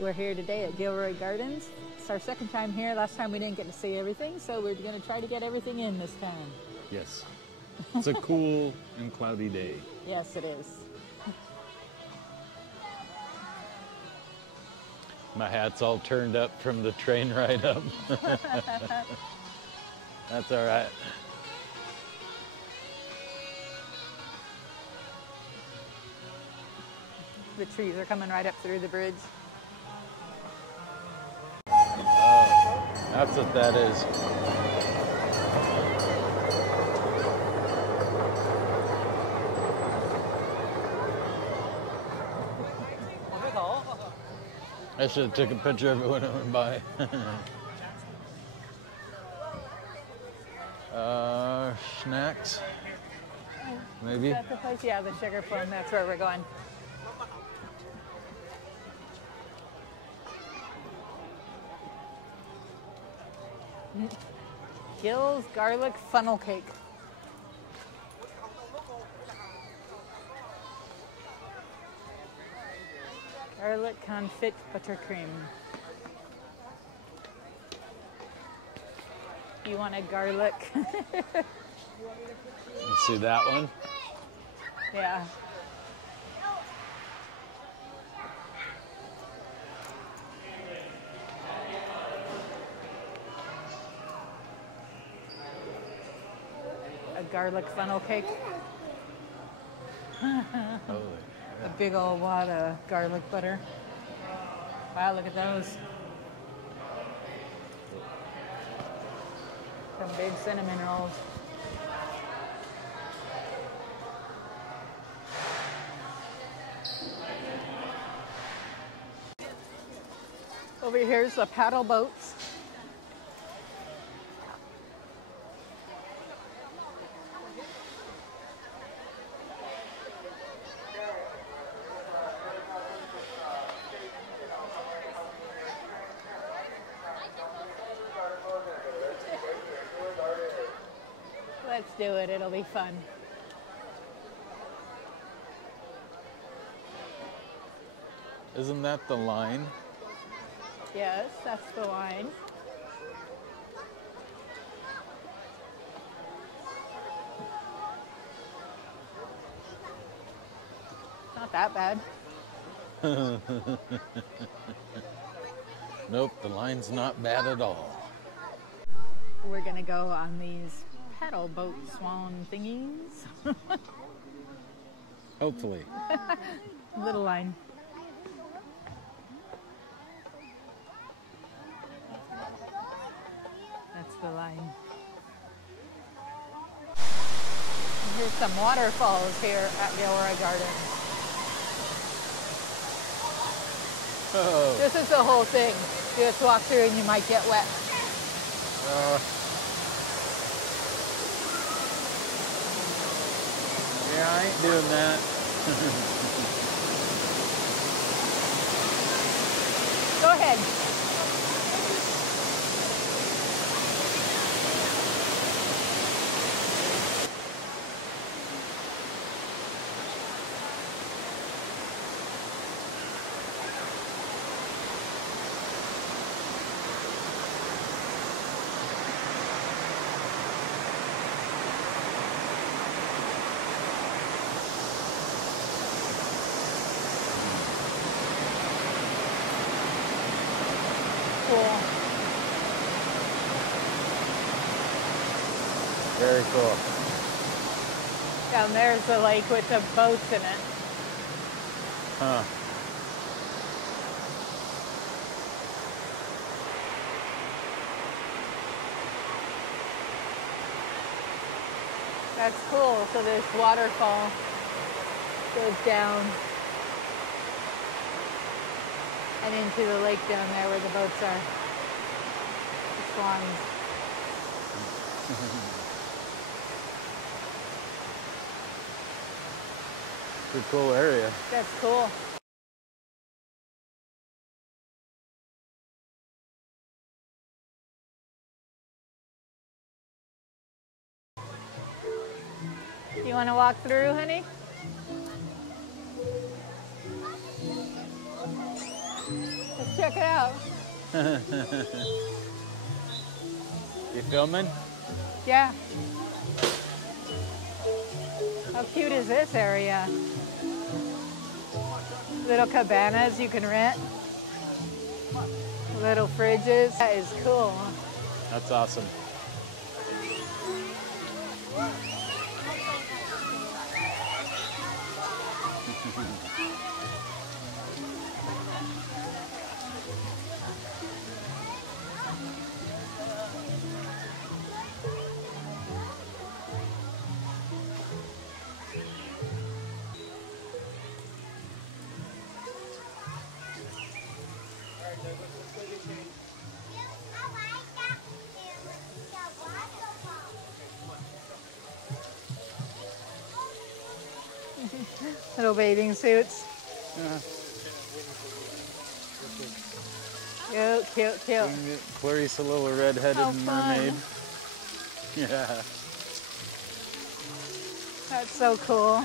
We're here today at Gilroy Gardens. It's our second time here. Last time we didn't get to see everything, so we're going to try to get everything in this time. Yes. It's a cool and cloudy day. Yes, it is. My hat's all turned up from the train ride up. That's all right. The trees are coming right up through the bridge. Oh, that's what that is. I should have took a picture of it when I went by. Snacks? Maybe? Is that the place? Yeah, the sugar plum. That's where we're going. Gil's garlic funnel cake. Garlic confit buttercream. You want a garlic? Let's see that one. Yeah. A garlic funnel cake. Holy, A big old wad of garlic butter. Wow, look at those. Some big cinnamon rolls. Over here's the paddle boats. Let's do it, it'll be fun. Isn't that the line? Yes, that's the line. Not that bad. Nope, the line's not bad at all. We're gonna go on these paddle boat swan thingies. Hopefully. Little line. That's the line. Here's some waterfalls here at Gilroy Gardens. Oh. This is the whole thing. You just walk through and you might get wet. Yeah, I ain't doing that. Go ahead. Cool. Very cool. Down there's the lake with the boats in it. Huh. That's cool. So this waterfall goes down and into the lake down there where the boats are. The swans. Pretty cool area. That's cool. You want to walk through, honey? This Let's check it out. You filming? Yeah. How cute is this area? Little cabanas you can rent. Little fridges. That is cool. That's awesome. Little bathing suits. Cute, cute, cute. We can get Clarice a little red-headed How fun. mermaid. Yeah. That's so cool.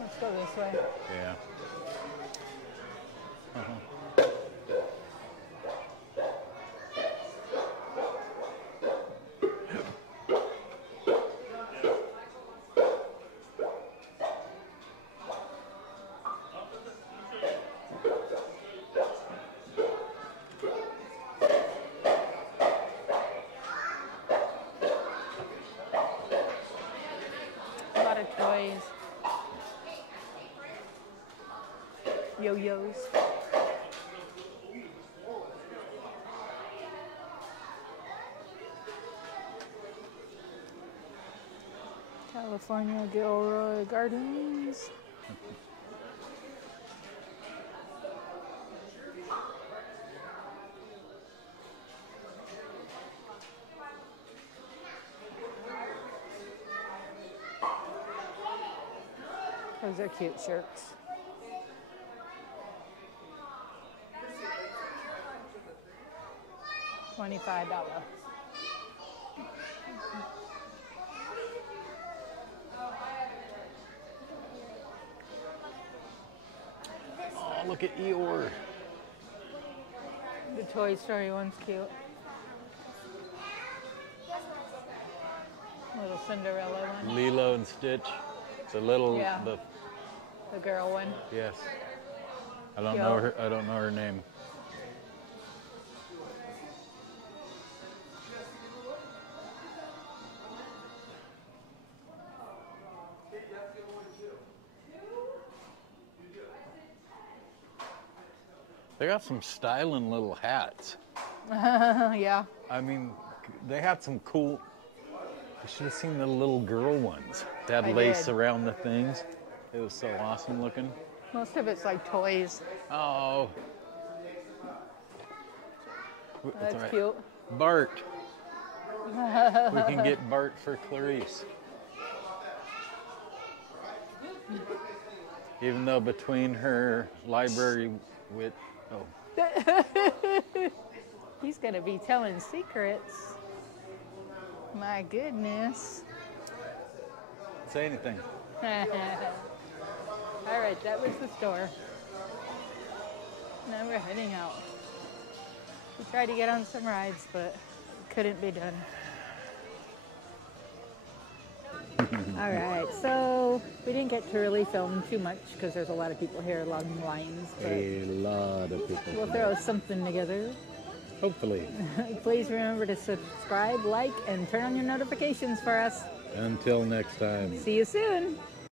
Let's go this way. Yeah. A lot of toys. Yo-yos. California Gilroy Gardens. Those are cute shirts. $25. Oh, look at Eeyore. The Toy Story one's cute. Little Cinderella one. Lilo and Stitch. It's a little. Yeah. The girl one. Yes. I don't know her. I don't know her name. They got some styling little hats. Yeah. I mean, they had some cool. You should have seen the little girl ones. They had I lace did. around the things. It was so awesome looking. Most of it's like toys. Oh. That's all right. cute. Bart. We can get Bart for Clarice. Even though between her library with, He's gonna be telling secrets. My goodness. say anything. All right, that was the store. Now we're heading out. We tried to get on some rides, but it couldn't be done. All right, so we didn't get to really film too much because there's a lot of people here, long lines, but A lot of people. we'll throw something together. Hopefully. Please remember to subscribe, like, and turn on your notifications for us. Until next time. See you soon.